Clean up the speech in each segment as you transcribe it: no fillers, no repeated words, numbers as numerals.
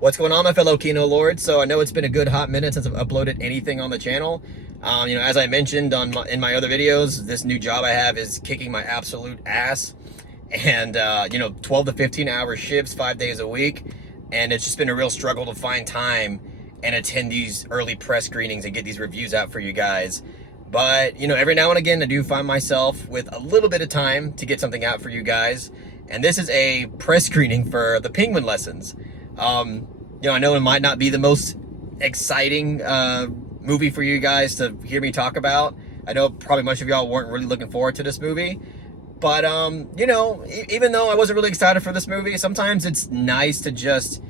What's going on, my fellow Kino Lords? So I know it's been a good hot minute since I've uploaded anything on the channel. As I mentioned in my other videos, this new job I have is kicking my absolute ass. And, 12 to 15 hour shifts, 5 days a week. And it's just been a real struggle to find time and attend these early press screenings and get these reviews out for you guys. But, every now and again, I do find myself with a little bit of time to get something out for you guys. And this is a press screening for The Penguin Lessons. I know it might not be the most exciting movie for you guys to hear me talk about. I know probably much of y'all weren't really looking forward to this movie. But, even though I wasn't really excited for this movie, sometimes it's nice to just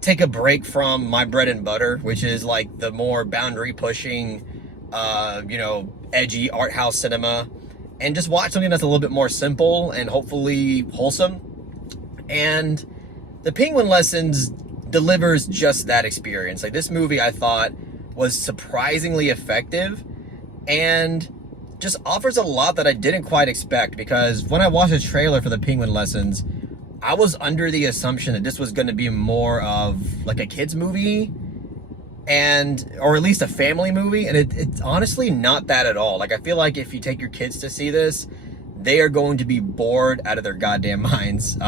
take a break from my bread and butter, which is like the more boundary pushing, edgy art house cinema, and just watch something that's a little bit more simple and hopefully wholesome. And The Penguin Lessons delivers just that experience. Like, this movie, I thought, was surprisingly effective and just offers a lot that I didn't quite expect, because when I watched the trailer for The Penguin Lessons, I was under the assumption that this was going to be more of like a kids movie, or at least a family movie, and it's honestly not that at all. Like, I feel like if you take your kids to see this, they are going to be bored out of their goddamn minds.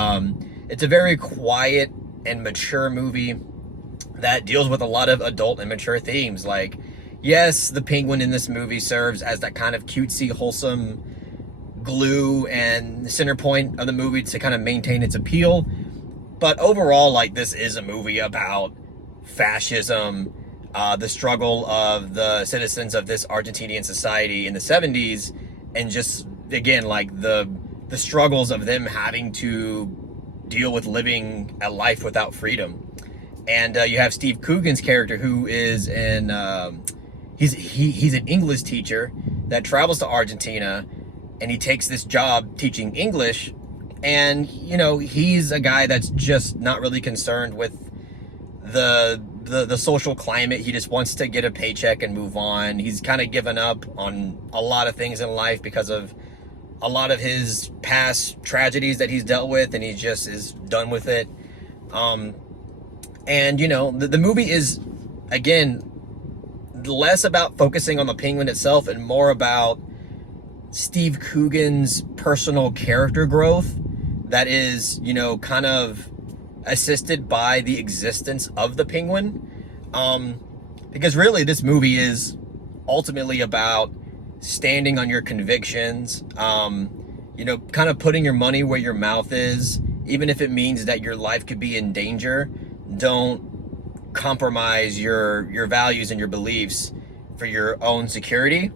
It's a very quiet and mature movie that deals with a lot of adult and mature themes. Like, yes, the penguin in this movie serves as that kind of cutesy, wholesome glue and the center point of the movie to kind of maintain its appeal. But overall, like, this is a movie about fascism, the struggle of the citizens of this Argentinian society in the 70s, and just, again, like the struggles of them having to deal with living a life without freedom. And you have Steve Coogan's character, who is he's an English teacher that travels to Argentina, and he takes this job teaching English. And, he's a guy that's just not really concerned with the social climate. He just wants to get a paycheck and move on. He's kind of given up on a lot of things in life because of a lot of his past tragedies that he's dealt with, and he just is done with it. The movie is, again, less about focusing on the penguin itself and more about Steve Coogan's personal character growth that is, kind of assisted by the existence of the penguin. Because really, this movie is ultimately about standing on your convictions, kind of putting your money where your mouth is, even if it means that your life could be in danger. Don't compromise your values and your beliefs for your own security.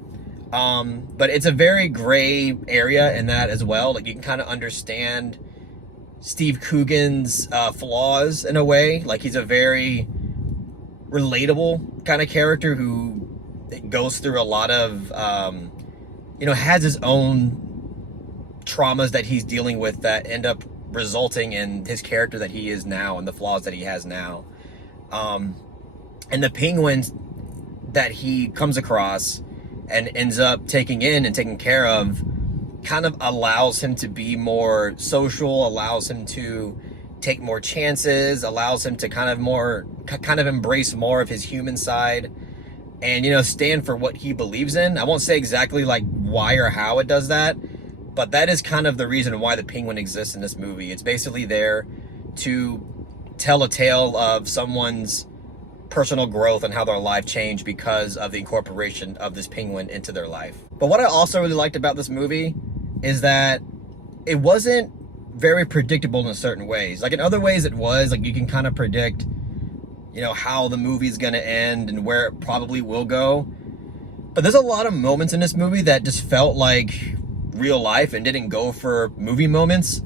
But it's a very gray area in that as well. Like, you can kind of understand Steve Coogan's flaws in a way. Like, he's a very relatable kind of character who goes through a lot of, has his own traumas that he's dealing with that end up resulting in his character that he is now and the flaws that he has now. And the penguins that he comes across and ends up taking in and taking care of kind of allows him to be more social, allows him to take more chances, allows him to kind of embrace more of his human side, and, stand for what he believes in. I won't say exactly like why or how it does that, but that is kind of the reason why the penguin exists in this movie. It's basically there to tell a tale of someone's personal growth and how their life changed because of the incorporation of this penguin into their life. But what I also really liked about this movie is that it wasn't very predictable in certain ways. Like, in other ways it was, like, you can kind of predict, how the movie's gonna end and where it probably will go. But there's a lot of moments in this movie that just felt like real life and didn't go for movie moments.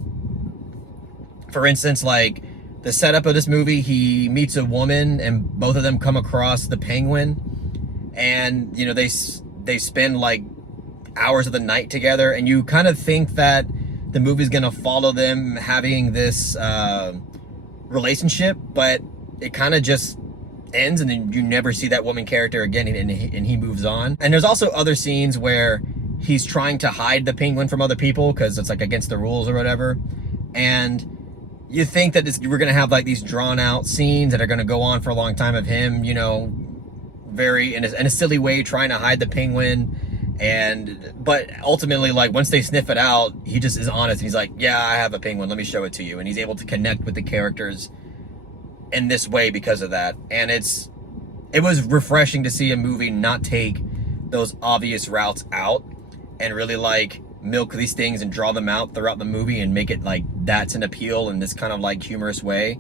For instance, like, the setup of this movie, he meets a woman and both of them come across the penguin, and they spend like hours of the night together, and you kind of think that the movie's gonna follow them having this relationship, but it kind of just ends, and then you never see that woman character again, and he moves on. And there's also other scenes where he's trying to hide the penguin from other people because it's like against the rules or whatever, and you think that we're gonna have like these drawn out scenes that are gonna go on for a long time of him, you know, very in a silly way trying to hide the penguin. But ultimately, like, once they sniff it out, he just is honest. He's like, yeah, I have a penguin, let me show it to you. And he's able to connect with the characters in this way because of that. And it was refreshing to see a movie not take those obvious routes out and really like milk these things and draw them out throughout the movie and make it like that's an appeal in this kind of like humorous way.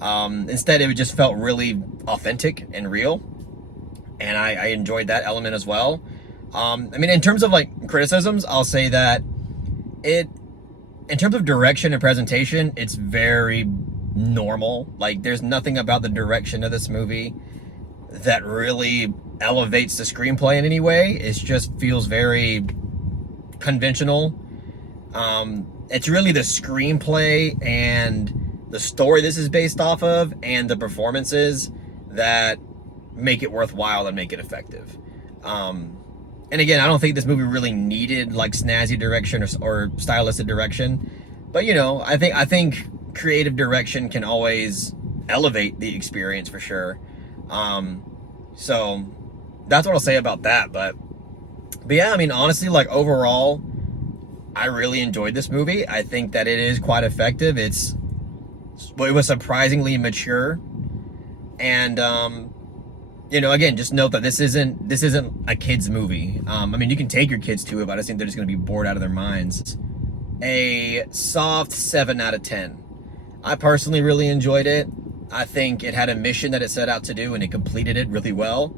Instead, it just felt really authentic and real. And I enjoyed that element as well. I mean, in terms of like criticisms, I'll say that in terms of direction and presentation, it's very normal. Like, there's nothing about the direction of this movie that really elevates the screenplay in any way. It just feels very conventional. It's really the screenplay and the story this is based off of and the performances that make it worthwhile and make it effective. And again, I don't think this movie really needed like snazzy direction or stylistic direction, but you know, I think creative direction can always elevate the experience for sure. So that's what I'll say about that. But yeah, I mean, honestly, like overall, I really enjoyed this movie. I think that it is quite effective. It was surprisingly mature, and you know, again, just note that this isn't a kid's movie. I mean, you can take your kids to it, but I just think they're just going to be bored out of their minds. A soft 7 out of 10. I personally really enjoyed it. I think it had a mission that it set out to do, and it completed it really well.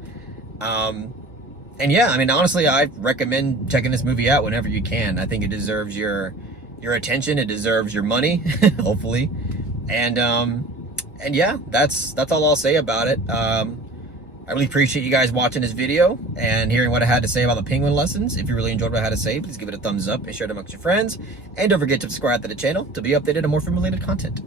And yeah, I mean, honestly, I recommend checking this movie out whenever you can. I think it deserves your attention. It deserves your money, hopefully. And yeah, that's all I'll say about it. I really appreciate you guys watching this video and hearing what I had to say about the penguin lessons. If you really enjoyed what I had to say, please give it a thumbs up and share it amongst your friends. And don't forget to subscribe to the channel to be updated on more film-related content.